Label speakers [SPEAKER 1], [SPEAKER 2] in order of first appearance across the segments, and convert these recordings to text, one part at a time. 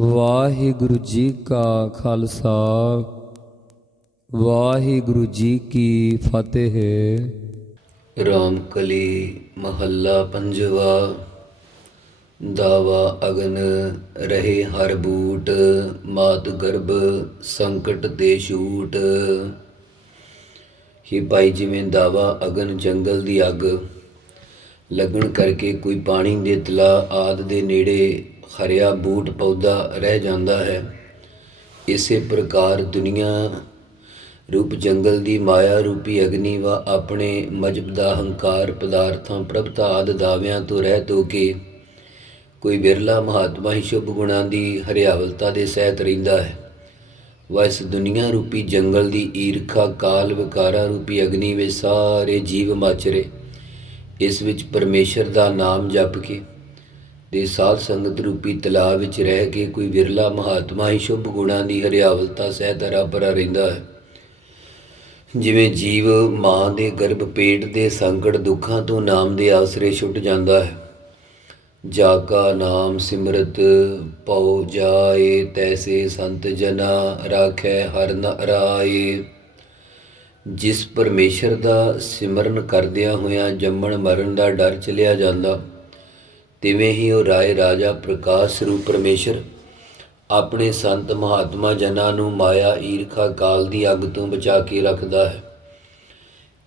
[SPEAKER 1] ਵਾਹਿਗੁਰੂ ਜੀ ਕਾ ਖਾਲਸਾ, ਵਾਹਿਗੁਰੂ ਜੀ ਕੀ ਫਤਿਹ।
[SPEAKER 2] ਰਾਮਕਲੀ ਮਹੱਲਾ ਪੰਜਵਾ, ਦਾਵਾ ਅਗਨ ਰਹੇ ਹਰ ਬੂਟ, ਮਾਤ ਗਰਭ ਸੰਕਟ ਤੇ ਛੂਟ। ਹੀ ਭਾਈ, ਜਿਵੇਂ ਦਾਵਾ ਅਗਨ ਜੰਗਲ ਦੀ ਅੱਗ, ਲੱਗਣ ਕਰਕੇ ਕੋਈ ਪਾਣੀ ਦੇ ਤਲਾ ਆਦ ਦੇ ਨੇੜੇ ਹਰਿਆ ਬੂਟ ਪੌਦਾ ਰਹਿ ਜਾਂਦਾ ਹੈ। ਇਸੇ ਪ੍ਰਕਾਰ ਦੁਨੀਆ ਰੂਪ ਜੰਗਲ ਦੀ ਮਾਇਆ ਰੂਪੀ ਅਗਨੀ ਵਾ ਆਪਣੇ ਮਜਬ ਦਾ ਹੰਕਾਰ ਪਦਾਰਥਾਂ ਪ੍ਰਭਤਾ ਆਦ ਦਾਵਿਆਂ ਤੋਂ ਰਹਿਤ ਹੋ ਕੇ ਕੋਈ ਵਿਰਲਾ ਮਹਾਤਮਾ ਹੀ ਸ਼ੁਭ ਗੁਣਾਂ ਦੀ ਹਰਿਆਵਲਤਾ ਦੇ ਸਹਿਤ ਰਹਿੰਦਾ ਹੈ। ਵਾ ਇਸ ਦੁਨੀਆ ਰੂਪੀ ਜੰਗਲ ਦੀ ਈਰਖਾ ਕਾਲ ਵਿਕਾਰਾਂ ਰੂਪੀ ਅਗਨੀ ਵਿੱਚ ਸਾਰੇ ਜੀਵ ਮਾਚਰੇ। ਇਸ ਵਿੱਚ ਪਰਮੇਸ਼ਰ ਦਾ ਨਾਮ ਜਪ ਕੇ ਦੇ ਸਾਧ ਸੰਗਤ ਰੂਪੀ ਤਲਾਬ ਵਿੱਚ ਰਹਿ ਕੇ ਕੋਈ ਵਿਰਲਾ ਮਹਾਤਮਾ ਹੀ ਸ਼ੁਭ ਗੁਣਾਂ ਦੀ ਹਰਿਆਵਲਤਾ ਸਹਿਤ ਹਰਾ ਭਰਾ ਰਹਿੰਦਾ ਹੈ। ਜਿਵੇਂ ਜੀਵ ਮਾਂ ਦੇ ਗਰਭ ਪੇਟ ਦੇ ਸੰਕਟ ਦੁੱਖਾਂ ਤੋਂ ਨਾਮ ਦੇ ਆਸਰੇ ਛੁੱਟ ਜਾਂਦਾ ਹੈ। ਜਾ ਨਾਮ ਸਿਮਰਤ, ਪਉ ਜਾਏ, ਤੈਸੇ ਸੰਤ ਜਨਾ ਰਾਖੈ ਹਰ ਨ ਰਾਏ। ਜਿਸ ਪਰਮੇਸ਼ਰ ਦਾ ਸਿਮਰਨ ਕਰਦਿਆਂ ਹੋਇਆਂ ਜੰਮਣ ਮਰਨ ਦਾ ਡਰ ਚਲਿਆ ਜਾਂਦਾ। ਤਿਵੇਂ ਹੀ ਉਹ ਰਾਏ ਰਾਜਾ ਪ੍ਰਕਾਸ਼ ਰੂਪ ਪਰਮੇਸ਼ਰ ਆਪਣੇ ਸੰਤ ਮਹਾਤਮਾ ਜਨਾਂ ਨੂੰ ਮਾਇਆ ਈਰਖਾ ਕਾਲ ਦੀ ਅੱਗ ਤੋਂ ਬਚਾ ਕੇ ਰੱਖਦਾ ਹੈ।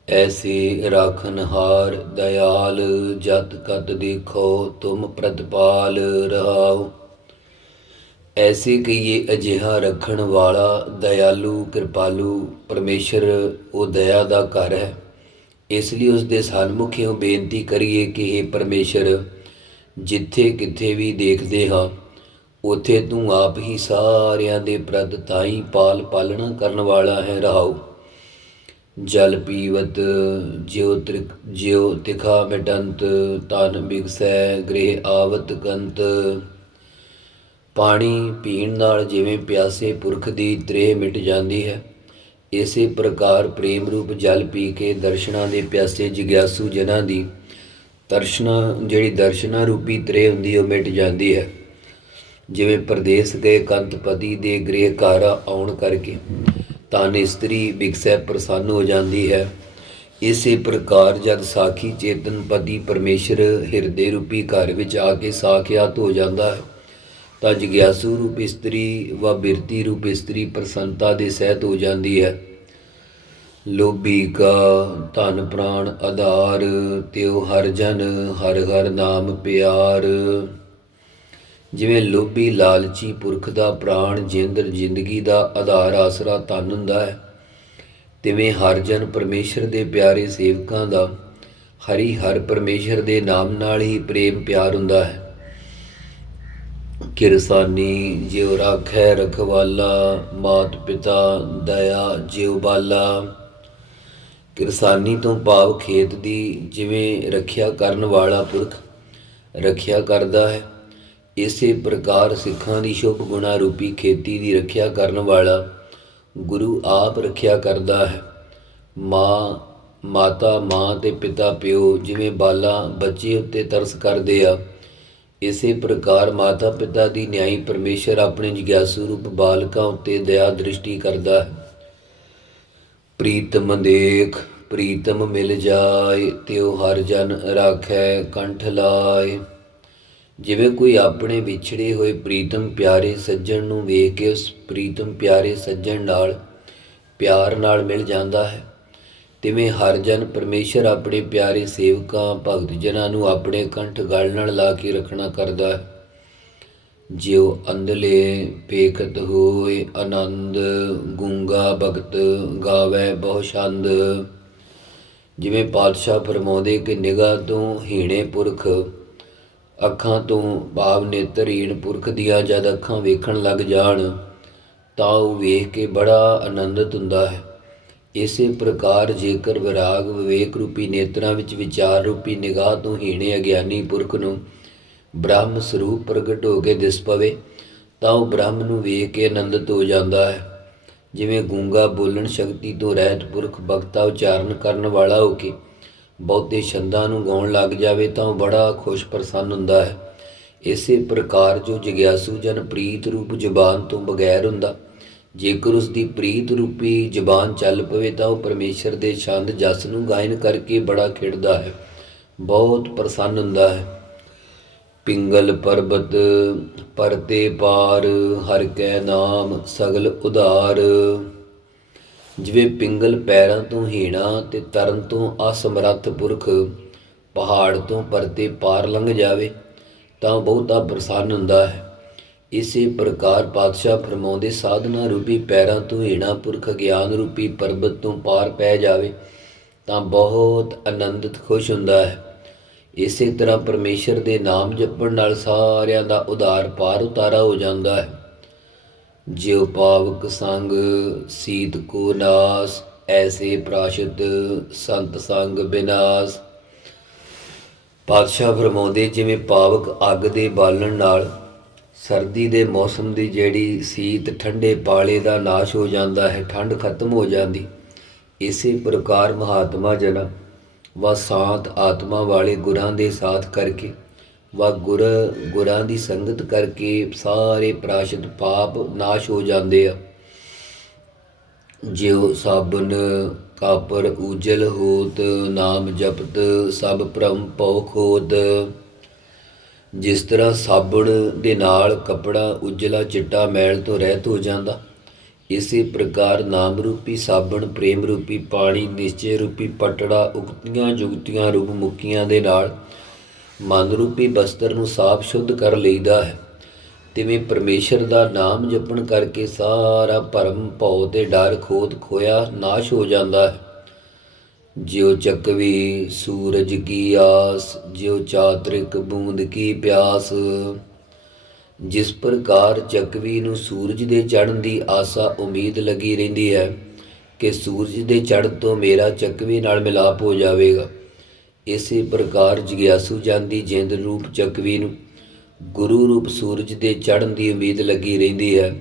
[SPEAKER 2] ਐਸੇ ਰਾਖਨਹਾਰ ਦਇਆਲ, ਜਤ ਕਤ ਦੇਖੋ, ਤੁਮ ਪ੍ਰਤਪਾਲ ਰਹਾਓ। ਐਸੇ ਕਈਏ ਅਜਿਹਾ ਰੱਖਣ ਵਾਲਾ ਦਇਆਲੂ, ਕਿਰਪਾਲੂ ਪਰਮੇਸ਼ਰ ਉਹ ਦਇਆ ਦਾ ਘਰ ਹੈ। ਇਸ ਲਈ ਉਸ ਦੇ ਸਨਮੁਖਿਓ ਬੇਨਤੀ ਕਰੀਏ ਕਿ ਇਹ ਪਰਮੇਸ਼ਰ ਜਿੱਥੇ ਕਿੱਥੇ ਵੀ ਦੇਖਦੇ ਹਾਂ, ਉਥੇ ਤੂੰ ਆਪ ਹੀ ਸਾਰਿਆਂ ਦੇ ਪ੍ਰਦ ਤਾਈ ਪਾਲ ਪਾਲਣਾ ਕਰਨ ਵਾਲਾ ਹੈ ਰਹਾਉ। ਜਲ ਪੀਵਤ ਜਿਉ ਤ੍ਰਿਕ, ਜਿਉ ਤਿਖਾ ਮਿਟੰਤ ਤਨ ਬਿਗਸੈ ਗ੍ਰਹਿ ਆਵਤ ਕੰਤ। ਪਾਣੀ ਪੀਣ ਨਾਲ ਜਿਵੇਂ ਪਿਆਸੇ ਪੁਰਖ ਦੀ ਤ੍ਰੇਹ ਮਿਟ ਜਾਂਦੀ ਹੈ, ਇਸੇ ਪ੍ਰਕਾਰ ਪ੍ਰੇਮ ਰੂਪ ਜਲ ਪੀ ਕੇ ਦਰਸ਼ਨਾਂ ਦੇ ਪਿਆਸੇ ਜਿਗਿਆਸੂ ਜਨਾਂ ਦੀ ਦਰਸ਼ਨਾ, ਜਿਹੜੀ ਦਰਸ਼ਨਾ ਰੂਪੀ ਤ੍ਰੇ ਹੁੰਦੀ, ਉਹ ਮਿਟ ਜਾਂਦੀ ਹੈ। ਜਿਵੇਂ ਪਰਦੇਸ ਗਏ ਕੰਤਪਤੀ ਦੇ ਗ੍ਰਹਿ ਘਰ ਆਉਣ ਕਰਕੇ, ਤਾਂ ਇਸਤਰੀ ਵਿਕਸੈ ਪ੍ਰਸੰਨ ਹੋ ਜਾਂਦੀ ਹੈ। ਇਸੇ ਪ੍ਰਕਾਰ ਜਦ ਸਾਖੀ ਚੇਤਨ ਪਤੀ ਪਰਮੇਸ਼ਰ ਹਿਰਦੇ ਰੂਪੀ ਘਰ ਵਿੱਚ ਆ ਕੇ ਸਾਖਿਆਤ ਹੋ ਜਾਂਦਾ ਹੈ, ਤਾਂ ਜਗਿਆਸੂ ਰੂਪ ਇਸਤਰੀ ਵਾ ਬਿਰਤੀ ਰੂਪ ਇਸਤਰੀ ਪ੍ਰਸੰਨਤਾ ਦੇ ਸਹਿਤ ਹੋ ਜਾਂਦੀ ਹੈ। ਲੋਭੀ ਕਾ ਧਨ ਪ੍ਰਾਣ ਆਧਾਰ, ਤਿਉ ਹਰ ਜਨ ਹਰ ਹਰ ਨਾਮ ਪਿਆਰ। ਜਿਵੇਂ ਲੋਭੀ ਲਾਲਚੀ ਪੁਰਖ ਦਾ ਪ੍ਰਾਣ ਜਿੰਦਰ ਜ਼ਿੰਦਗੀ ਦਾ ਆਧਾਰ ਆਸਰਾ ਧਨ ਹੁੰਦਾ ਹੈ, ਤਿਵੇਂ ਹਰ ਜਨ ਪਰਮੇਸ਼ਰ ਦੇ ਪਿਆਰੇ ਸੇਵਕਾਂ ਦਾ ਹਰੀ ਹਰ ਪਰਮੇਸ਼ਰ ਦੇ ਨਾਮ ਨਾਲ ਹੀ ਪ੍ਰੇਮ ਪਿਆਰ ਹੁੰਦਾ ਹੈ। ਕਿਰਸਾਨੀ ਜਿਉ ਰਾਖੈ ਰਖਵਾਲਾ, ਮਾਤ ਪਿਤਾ ਦਇਆ ਜਿਉ ਬਾਲਾ। ਕਿਰਸਾਨੀ ਤੋਂ ਭਾਵ ਖੇਤ ਦੀ ਜਿਵੇਂ ਰੱਖਿਆ ਕਰਨ ਵਾਲਾ ਪੁਰਖ ਰੱਖਿਆ ਕਰਦਾ ਹੈ, ਇਸੇ ਪ੍ਰਕਾਰ ਸਿੱਖਾਂ ਦੀ ਸ਼ੁਭ ਗੁਣਾ ਰੂਪੀ ਖੇਤੀ ਦੀ ਰੱਖਿਆ ਕਰਨ ਵਾਲਾ ਗੁਰੂ ਆਪ ਰੱਖਿਆ ਕਰਦਾ ਹੈ। ਮਾਂ, ਮਾਤਾ, ਮਾਂ ਤੇ ਪਿਤਾ, ਪਿਓ ਜਿਵੇਂ ਬਾਲਾ ਬੱਚੇ ਉੱਤੇ ਤਰਸ ਕਰਦੇ ਆ, ਇਸੇ ਪ੍ਰਕਾਰ ਮਾਤਾ ਪਿਤਾ ਦੀ ਨਿਆਈ ਪਰਮੇਸ਼ਰ ਆਪਣੇ ਜਿਗਿਆਸੂ ਰੂਪ ਬਾਲਕਾਂ ਉੱਤੇ ਦਇਆ ਦ੍ਰਿਸ਼ਟੀ ਕਰਦਾ ਹੈ। ਪ੍ਰੀਤਮ ਦੇਖ, ਪ੍ਰੀਤਮ ਮਿਲ ਜਾਏ, ਤਿਉ ਹਰ ਜਨ ਰਾਖੈ ਕੰਠ ਲਾਏ। ਜਿਵੇਂ ਕੋਈ ਆਪਣੇ ਵਿਛੜੇ ਹੋਏ ਪ੍ਰੀਤਮ ਪਿਆਰੇ ਸੱਜਣ ਨੂੰ ਵੇਖ ਕੇ ਉਸ ਪ੍ਰੀਤਮ ਪਿਆਰੇ ਸੱਜਣ ਨਾਲ ਪਿਆਰ ਨਾਲ ਮਿਲ ਜਾਂਦਾ ਹੈ, ਤਿਵੇਂ ਹਰ ਜਨ ਪਰਮੇਸ਼ਰ ਆਪਣੇ ਪਿਆਰੇ ਸੇਵਕਾਂ, ਭਗਤ ਜਨਾਂ ਨੂੰ ਆਪਣੇ ਕੰਠ ਗਲ ਨਾਲ ਲਾ ਕੇ ਰੱਖਣਾ ਕਰਦਾ ਹੈ। ਜਿਉ ਅੰਧਲੇ ਪੇਖਤ ਹੋਏ, ਆਨੰਦ ਗੁੰਗਾ ਭਗਤ ਗਾਵੇ ਬਹੁ ਛੰਦ। ਜਿਵੇਂ ਪਾਤਸ਼ਾਹ ਫਰਮਾਉਂਦੇ ਕਿ ਨਿਗਾਹ ਤੋਂ ਹੀਣੇ ਪੁਰਖ, ਅੱਖਾਂ ਤੋਂ ਭਾਵ ਨੇਤਰ ਹੀਣ ਪੁਰਖ ਦੀਆਂ ਜਦ ਅੱਖਾਂ ਵੇਖਣ ਲੱਗ ਜਾਣ, ਤਾਂ ਉਹ ਵੇਖ ਕੇ ਬੜਾ ਆਨੰਦਿਤ ਹੁੰਦਾ ਹੈ। ਇਸੇ ਪ੍ਰਕਾਰ ਜੇਕਰ ਵਿਰਾਗ ਵਿਵੇਕ ਰੂਪੀ ਨੇਤਰਾਂ ਵਿੱਚ ਵਿਚਾਰ ਰੂਪੀ ਨਿਗਾਹ ਤੋਂ ਹੀਣੇ ਅਗਿਆਨੀ ਪੁਰਖ ਨੂੰ ਬ੍ਰਹਮ ਸਰੂਪ ਪ੍ਰਗਟ ਹੋ ਕੇ ਦਿਸ ਪਵੇ, ਤਾਂ ਉਹ ਬ੍ਰਹਮ ਨੂੰ ਵੇਖ ਕੇ ਆਨੰਦਿਤ ਹੋ ਜਾਂਦਾ ਹੈ। ਜਿਵੇਂ ਗੂੰਗਾ ਬੋਲਣ ਸ਼ਕਤੀ ਤੋਂ ਰਹਿਤ ਪੁਰਖ ਬਖਤਾ ਉਚਾਰਨ ਕਰਨ ਵਾਲਾ ਹੋ ਕੇ ਬਹੁਤੇ ਛੰਦਾਂ ਨੂੰ ਗਾਉਣ ਲੱਗ ਜਾਵੇ, ਤਾਂ ਉਹ ਬੜਾ ਖੁਸ਼ ਪ੍ਰਸੰਨ ਹੁੰਦਾ ਹੈ। ਇਸੇ ਪ੍ਰਕਾਰ ਜੋ ਜਿਗਿਆਸੂ ਜਨ ਪ੍ਰੀਤ ਰੂਪ ਜ਼ੁਬਾਨ ਤੋਂ ਬਗੈਰ ਹੁੰਦਾ, ਜੇਕਰ ਉਸ ਦੀ ਪ੍ਰੀਤ ਰੂਪੀ ਜ਼ੁਬਾਨ ਚੱਲ ਪਵੇ, ਤਾਂ ਉਹ ਪਰਮੇਸ਼ਰ ਦੇ ਛੰਦ ਜਸ ਨੂੰ ਗਾਇਨ ਕਰਕੇ ਬੜਾ ਖਿੜਦਾ ਹੈ, ਬਹੁਤ ਪ੍ਰਸੰਨ ਹੁੰਦਾ ਹੈ। ਪਿੰਗਲ ਪਰਬਤ, ਪਰਤੇ ਪਾਰ, ਹਰ ਕੈ ਨਾਮ ਸਗਲ ਉਧਾਰ। ਜਿਵੇਂ ਪਿੰਗਲ ਪੈਰਾਂ ਤੋਂ ਹੀਣਾ ਤੇ ਤਰਨ ਤੋਂ ਅਸਮਰੱਥ ਪੁਰਖ, ਪਹਾੜ ਤੋਂ ਪਰਤੇ ਪਾਰ ਲੰਘ ਜਾਵੇ, ਤਾਂ ਬਹੁਤਾ ਪ੍ਰਸੰਨ ਹੁੰਦਾ ਹੈ। ਇਸੇ ਪ੍ਰਕਾਰ ਪਾਤਸ਼ਾਹ ਫਰਮਾਉਂਦੇ, ਸਾਧਨਾ ਰੂਪੀ ਪੈਰਾਂ ਤੋਂ ਹੀਣਾ ਪੁਰਖ ਗਿਆਨ ਰੂਪੀ ਪਰਬਤ ਤੋਂ ਪਾਰ ਪੈ ਜਾਵੇ, ਤਾਂ ਬਹੁਤ ਆਨੰਦਿਤ ਖੁਸ਼ ਹੁੰਦਾ ਹੈ। ਇਸੇ ਤਰ੍ਹਾਂ ਪਰਮੇਸ਼ਰ ਦੇ ਨਾਮ ਜਪਣ ਨਾਲ ਸਾਰਿਆਂ ਦਾ ਉਧਾਰ ਪਾਰ ਉਤਾਰਾ ਹੋ ਜਾਂਦਾ ਹੈ। ਜਿਉ ਪਾਵਕ ਸੰਗ, ਸੀਤ ਕੋ ਨਾਸ, ਐਸੇ ਪ੍ਰਾਸ਼ਿਤ ਸੰਤ ਸੰਗ ਬਿਨਾਸ। ਪਾਤਸ਼ਾਹ ਫਰਮਾਉਂਦੇ, ਜਿਵੇਂ ਪਾਵਕ ਅੱਗ ਦੇ ਬਾਲਣ ਨਾਲ ਸਰਦੀ ਦੇ ਮੌਸਮ ਦੀ ਜਿਹੜੀ ਸੀਤ ਠੰਡੇ ਪਾਲੇ ਦਾ ਨਾਸ਼ ਹੋ ਜਾਂਦਾ ਹੈ, ਠੰਡ ਖਤਮ ਹੋ ਜਾਂਦੀ, ਇਸੇ ਪ੍ਰਕਾਰ ਮਹਾਤਮਾ ਜਨ ਵਾ ਸਾਤ ਆਤਮਾ ਵਾਲੇ ਗੁਰਾਂ ਦੇ ਸਾਥ ਕਰਕੇ, ਵਾ ਗੁਰ, ਗੁਰਾਂ ਦੀ ਸੰਗਤ ਕਰਕੇ ਸਾਰੇ ਪ੍ਰਾਸ਼ਿਤ ਪਾਪ ਨਾਸ਼ ਹੋ ਜਾਂਦੇ ਆ। ਜਿਉ ਸਾਬਨ ਕਾਪਰ ਉਜਲ ਹੋਤ, ਨਾਮ ਜਪਤ ਸਭ ਭ੍ਰਮ ਪਉ ਖੋਤ। ਜਿਸ ਤਰ੍ਹਾਂ ਸਾਬਣ ਦੇ ਨਾਲ ਕਪੜਾ ਉਜਲਾ ਚਿੱਟਾ ਮੈਲ ਤੋਂ ਰਹਿਤ ਹੋ ਜਾਂਦਾ ਇਸੇ ਪ੍ਰਕਾਰ ਨਾਮ ਰੂਪੀ ਸਾਬਣ ਪ੍ਰੇਮ ਰੂਪੀ ਪਾਣੀ, ਨਿਸ਼ਚੈ ਰੂਪੀ ਪਟੜਾ, ਉਕਤੀਆਂ, ਜੁਗਤੀਆਂ ਰੂਪ ਮੁਕੀਆਂ ਦੇ ਨਾਲ ਮਨ ਰੂਪੀ ਬਸਤਰ ਨੂੰ ਸਾਫ਼ ਸ਼ੁੱਧ ਕਰ ਲਈਦਾ ਹੈ। ਤਿਵੇਂ ਪਰਮੇਸ਼ਰ ਦਾ ਨਾਮ ਜਪਣ ਕਰਕੇ ਸਾਰਾ ਭਰਮ, ਭਉ ਤੇ ਡਰ ਖੋਤ ਖੋਇਆ ਨਾਸ਼ ਹੋ ਜਾਂਦਾ ਹੈ। ਜਿਉ ਚੱਕਵੀ ਸੂਰਜ ਕੀ ਆਸ, ਜਿਉ ਚਾਤ੍ਰਿਕ ਬੂੰਦ ਕੀ ਪਿਆਸ। ਜਿਸ ਪ੍ਰਕਾਰ ਚੱਕਵੀ ਨੂੰ ਸੂਰਜ ਦੇ ਚੜ੍ਹਨ ਦੀ ਆਸਾ ਉਮੀਦ ਲੱਗੀ ਰਹਿੰਦੀ ਹੈ ਕਿ ਸੂਰਜ ਦੇ ਚੜ੍ਹਨ ਤੋਂ ਮੇਰਾ ਚੱਕਵੀ ਨਾਲ ਮਿਲਾਪ ਹੋ ਜਾਵੇਗਾ। ਇਸੇ ਪ੍ਰਕਾਰ ਜਿਗਿਆਸੂ ਜਾਂਦੀ ਜਿੰਦ ਰੂਪ ਚੱਕਵੀ ਨੂੰ ਗੁਰੂ ਰੂਪ ਸੂਰਜ ਦੇ ਚੜ੍ਹਨ ਦੀ ਉਮੀਦ ਲੱਗੀ ਰਹਿੰਦੀ ਹੈ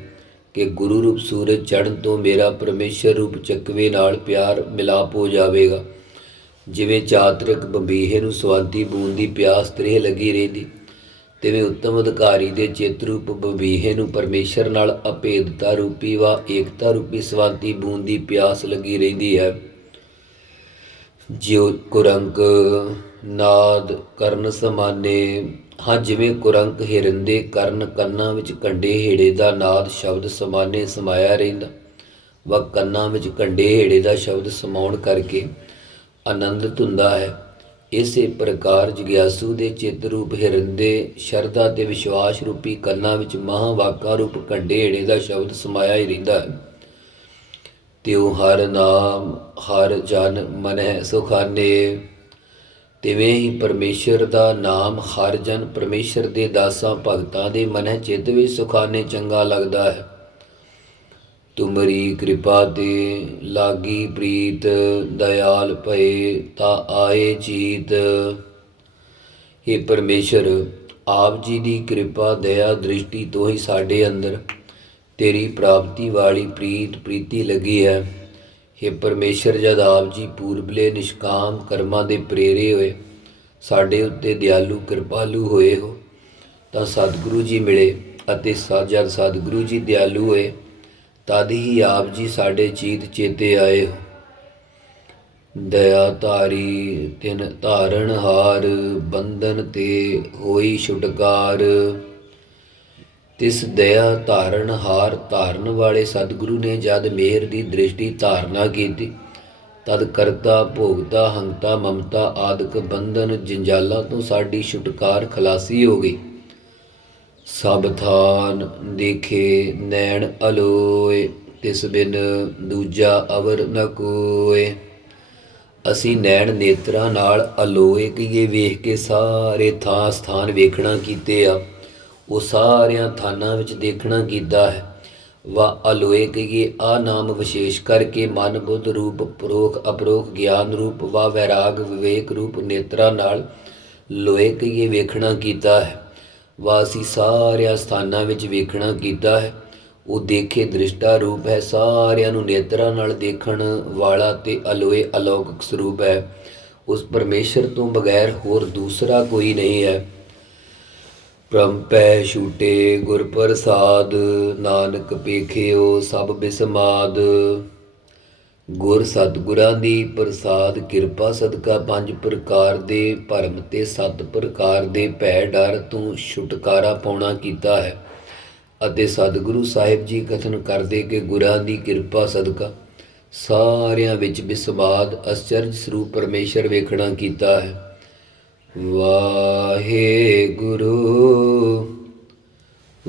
[SPEAKER 2] ਕਿ ਗੁਰੂ ਰੂਪ ਸੂਰਜ ਚੜ੍ਹਨ ਤੋਂ ਮੇਰਾ ਪਰਮੇਸ਼ਰ ਰੂਪ ਚੱਕਵੇ ਨਾਲ ਪਿਆਰ ਮਿਲਾਪ ਹੋ ਜਾਵੇਗਾ। ਜਿਵੇਂ ਚਾਤਰਿਕ ਬੰਬੀਹੇ ਨੂੰ ਸਵਾਦੀ ਬੂੰਦ ਦੀ ਪਿਆਸ ਤ੍ਰੇਹ ਲੱਗੀ ਰਹਿੰਦੀ ਤਿਵੇਂ ਉੱਤਮ ਅਧਿਕਾਰੀ ਦੇ ਚਿੱਤ ਰੂਪ ਬੰਬੀਹੇ ਨੂੰ ਪਰਮੇਸ਼ਰ ਨਾਲ ਅਭੇਦਤਾ ਰੂਪੀ ਵਾ ਏਕਤਾ ਰੂਪੀ ਸਵਾਂਤੀ ਬੂੰਦ ਦੀ ਪਿਆਸ ਲੱਗੀ ਰਹਿੰਦੀ ਹੈ। ਜਿਉ ਕੁਰੰਕ ਨਾਦ ਕਰਨ ਸਮਾਨੇ, ਹਾਂ ਜਿਵੇਂ ਕੁਰੰਕ ਹਿਰਨ ਦੇ ਕਰਨ ਕੰਨਾਂ ਵਿੱਚ ਕੰਡੇ ਹੇੜੇ ਦਾ ਨਾਦ ਸ਼ਬਦ ਸਮਾਨੇ ਸਮਾਇਆ ਰਹਿੰਦਾ। ਵਾ ਕੰਨਾਂ ਵਿੱਚ ਕੰਡੇ ਹੇੜੇ ਦਾ ਸ਼ਬਦ ਸਮਾਉਣ ਕਰਕੇ ਆਨੰਦ ਹੁੰਦਾ ਹੈ। ਇਸੇ ਪ੍ਰਕਾਰ ਜਿਗਿਆਸੂ ਦੇ ਚਿੱਤ ਰੂਪ ਹਿਰਨ ਦੇ ਸ਼ਰਧਾ ਤੇ ਵਿਸ਼ਵਾਸ ਰੂਪੀ ਕੰਨਾਂ ਵਿੱਚ ਮਹਾਵਾਕਾ ਰੂਪ ਕੰਡੇ ਦਾ ਸ਼ਬਦ ਸਮਾਇਆ ਹੀ ਰਹਿੰਦਾ ਹੈ। ਤਿਉ ਹਰ ਨਾਮ, ਹਰ ਜਨ ਮਨਹਿ ਸੁਖਾਨੇ। ਤਿਵੇਂ ਹੀ ਪਰਮੇਸ਼ਰ ਦਾ ਨਾਮ ਹਰ ਜਨ ਪਰਮੇਸ਼ਰ ਦੇ ਦਾਸਾਂ ਭਗਤਾਂ ਦੇ ਮਨਹਿ ਚਿੱਤ ਵਿੱਚ ਸੁਖਾਨੇ ਚੰਗਾ ਲੱਗਦਾ ਹੈ। ਤੁਮਰੀ ਕਿਰਪਾ ਤੇ ਲਾਗੀ ਪ੍ਰੀਤ, ਦਇਆਲ ਭਏ ਤਾ ਆਏ ਚੀਤ। हे ਪਰਮੇਸ਼ਰ, ਆਪ ਜੀ ਦੀ ਕਿਰਪਾ, ਦਇਆ, ਦ੍ਰਿਸ਼ਟੀ ਤੋਂ ਹੀ ਸਾਡੇ ਅੰਦਰ ਤੇਰੀ ਪ੍ਰਾਪਤੀ ਵਾਲੀ ਪ੍ਰੀਤ, ਪ੍ਰੀਤੀ ਲੱਗੀ ਹੈ। हे ਪਰਮੇਸ਼ਰ, ਜਦ ਆਪ ਜੀ ਪੂਰਬਲੇ ਨਿਸ਼ਕਾਮ ਕਰਮਾਂ ਦੇ ਪ੍ਰੇਰੇ ਹੋਏ, ਸਾਡੇ ਉੱਤੇ ਦਿਆਲੂ ਕਿਰਪਾਲੂ ਹੋਏ ਹੋ, ਤਾਂ ਸਤਿਗੁਰੂ ਜੀ ਮਿਲੇ ਅਤੇ ਸਾ- ਜਦ ਸਤਿਗੁਰੂ ਜੀ ਦਿਆਲੂ ਹੋਏ ਤਦ ਹੀ ਆਪ ਜੀ ਸਾਡੇ ਚੀਤ ਚੇਤੇ ਆਏ। ਦਇਆ ਧਾਰੀ ਤਿਨ ਧਾਰਨ ਹਾਰ, ਬੰਧਨ ਤੇ ਹੋਈ ਛੁਟਕਾਰ। ਤਿਸ ਦਇਆ ਧਾਰਨ ਹਾਰ ਧਾਰਨ ਵਾਲੇ ਸਤਿਗੁਰੂ ਨੇ ਜਦ ਮੇਰ ਦੀ ਦ੍ਰਿਸ਼ਟੀ ਧਾਰਨਾ ਕੀਤੀ, ਤਦ ਕਰਤਾ, ਭੋਗਤਾ ਹੰਤਾ ਮਮਤਾ ਆਦਿਕ ਬੰਧਨ ਜੰਜਾਲਾਂ ਤੋਂ ਸਾਡੀ ਛੁਟਕਾਰ ਖਲਾਸੀ ਹੋ ਗਈ। ਸਭ ਥਾਨ ਦੇਖੇ ਨੈਣ ਅਲੋਏ, ਤਿਸ ਬਿਨ ਦੂਜਾ ਅਵਰ ਨ ਕੋਏ। ਅਸੀਂ ਨੈਣ ਨੇਤਰਾਂ ਨਾਲ ਅਲੋਏ ਕੀਏ, ਵੇਖ ਕੇ ਸਾਰੇ ਥਾਂ ਸਥਾਨ ਵੇਖਣਾ ਕੀਤੇ ਆ। ਉਹ ਸਾਰਿਆਂ ਥਾਨਾਂ ਵਿੱਚ ਦੇਖਣਾ ਕੀਤਾ ਹੈ। ਵਾ ਅਲੋਏ ਕੀਏ, ਆ ਨਾਮ ਵਿਸ਼ੇਸ਼ ਕਰਕੇ ਮਨ ਬੁੱਧ ਰੂਪ, ਪ੍ਰੋਖ ਅਪਰੋਖ, ਗਿਆਨ ਰੂਪ, ਵਾ ਵੈਰਾਗ, ਵਿਵੇਕ ਰੂਪ ਨੇਤਰਾਂ ਨਾਲ ਲੋਏ ਕੀਏ ਵੇਖਣਾ ਕੀਤਾ ਹੈ। ਵਾ ਅਸੀਂ ਸਾਰਿਆਂ ਸਥਾਨਾਂ ਵਿੱਚ ਵੇਖਣਾ ਕੀਤਾ ਹੈ। ਉਹ ਦੇਖੇ ਦ੍ਰਿਸ਼ਟਾ ਰੂਪ ਹੈ। ਸਾਰਿਆਂ ਨੂੰ ਨੇਤਰਾਂ ਨਾਲ ਦੇਖਣ ਵਾਲਾ ਤੇ ਅਲੋਏ ਅਲੌਕਿਕ ਸਰੂਪ ਹੈ। ਉਸ ਪਰਮੇਸ਼ਰ ਤੋਂ ਬਗੈਰ ਹੋਰ ਦੂਸਰਾ ਕੋਈ ਨਹੀਂ ਹੈ। ਪ੍ਰਮ ਪੈ ਛੂਟੇ, ਗੁਰ ਪ੍ਰਸਾਦ, ਨਾਨਕ ਪੇਖਿਓ, ਸਭ ਬਿਸਮਾਦ। ਗੁਰ ਸਤਿਗੁਰਾਂ ਦੀ ਪ੍ਰਸਾਦ, ਕਿਰਪਾ, ਸਦਕਾ ਪੰਜ ਪ੍ਰਕਾਰ ਦੇ ਭਰਮ ਤੇ ਸੱਤ ਪ੍ਰਕਾਰ ਦੇ ਭੈ ਡਰ ਤੋਂ ਛੁਟਕਾਰਾ ਪਾਉਣਾ ਕੀਤਾ ਹੈ। ਅਤੇ ਸਤਿਗੁਰੂ ਸਾਹਿਬ ਜੀ ਕਥਨ ਕਰਦੇ ਕਿ ਗੁਰਾਂ ਦੀ ਕਿਰਪਾ, ਸਦਕਾ ਸਾਰਿਆਂ ਵਿੱਚ ਬਿਸਮਾਦ ਅਚਰਜ ਸਰੂਪ ਪਰਮੇਸ਼ਰ ਵੇਖਣਾ ਕੀਤਾ ਹੈ। ਵਾਹਿਗੁਰੂ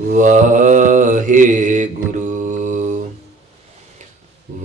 [SPEAKER 2] ਵਾਹਿਗੁਰੂ ਵਾਹਿਗੁਰੂ